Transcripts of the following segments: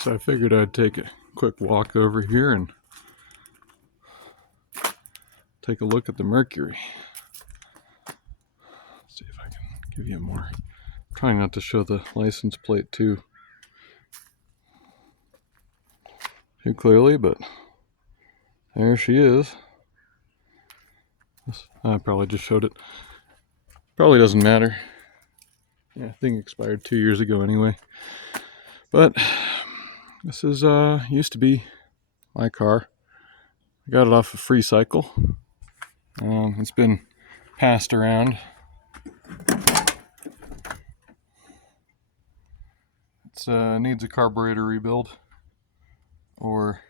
So I figured I'd take a quick walk over here and take a look at the Mercury. Let's see if I can give you more. I'm trying not to show the license plate too clearly, but there she is. I probably just showed it. Probably doesn't matter. Yeah, I think it expired 2 years ago anyway. But this is used to be my car. I got it off of Freecycle. It's been passed around. It needs a carburetor rebuild or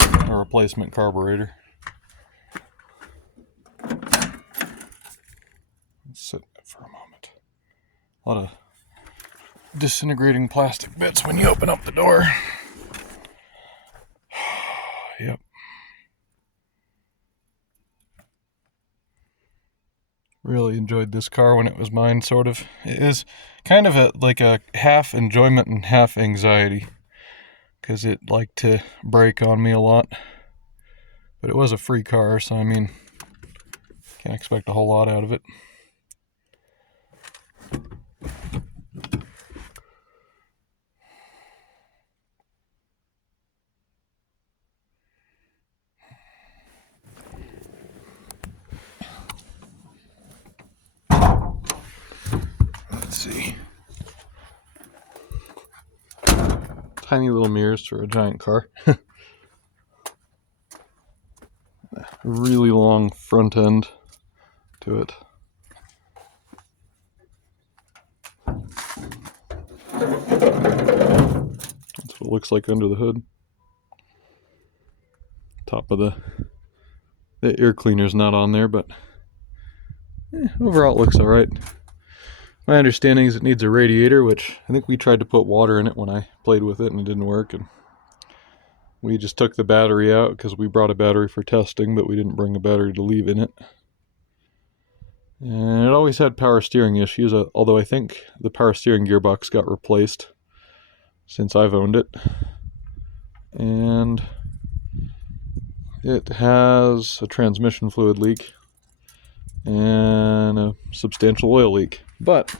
a replacement carburetor. Let's sit for a moment. A lot of disintegrating plastic bits when you open up the door. Yep. Really enjoyed this car when it was mine, sort of. It is kind of like a half enjoyment and half anxiety, because it liked to break on me a lot. But it was a free car, so I mean, can't expect a whole lot out of it. Let's see. Tiny little mirrors for a giant car. A really long front end to it. That's what it looks like under the hood. Top of the air cleaner's not on there, but overall it looks alright. My understanding is it needs a radiator, which I think we tried to put water in it when I played with it and it didn't work. And we just took the battery out because we brought a battery for testing, but we didn't bring a battery to leave in it. And it always had power steering issues, although I think the power steering gearbox got replaced since I've owned it. And it has a transmission fluid leak and a substantial oil leak. But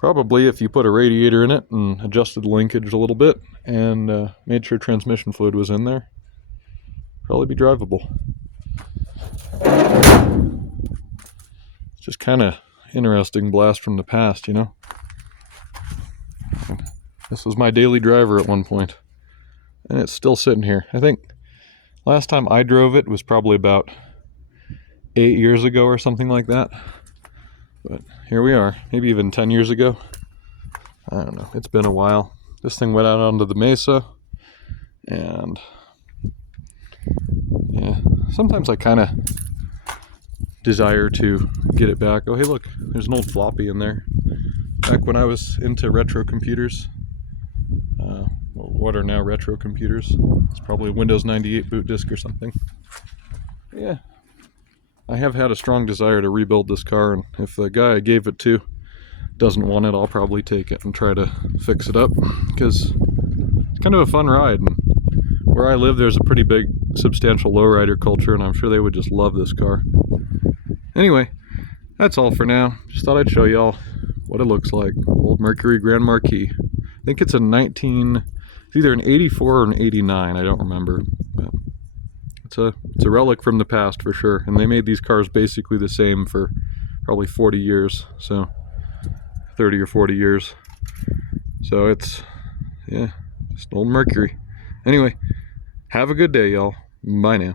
probably if you put a radiator in it and adjusted the linkage a little bit and made sure transmission fluid was in there, probably be drivable. It's just kind of interesting blast from the past, you know. This was my daily driver at one point, and it's still sitting here. I think last time I drove it was probably about 8 years ago or something like that. But here we are, maybe even 10 years ago. I don't know, it's been a while. This thing went out onto the mesa, and yeah, sometimes I kind of desire to get it back. Oh, hey look, there's an old floppy in there. Back when I was into retro computers, what are now retro computers? It's probably a Windows 98 boot disk or something. Yeah, I have had a strong desire to rebuild this car, and if the guy I gave it to doesn't want it, I'll probably take it and try to fix it up, because it's kind of a fun ride. And where I live, there's a pretty big, substantial lowrider culture, and I'm sure they would just love this car. Anyway, that's all for now. Just thought I'd show y'all what it looks like. Old Mercury Grand Marquis. I think it's it's either an 84 or an 89, I don't remember. But it's a relic from the past for sure. And they made these cars basically the same for probably 40 years. So 30 or 40 years. So it's, yeah, just an old Mercury. Anyway, have a good day, y'all. Bye now.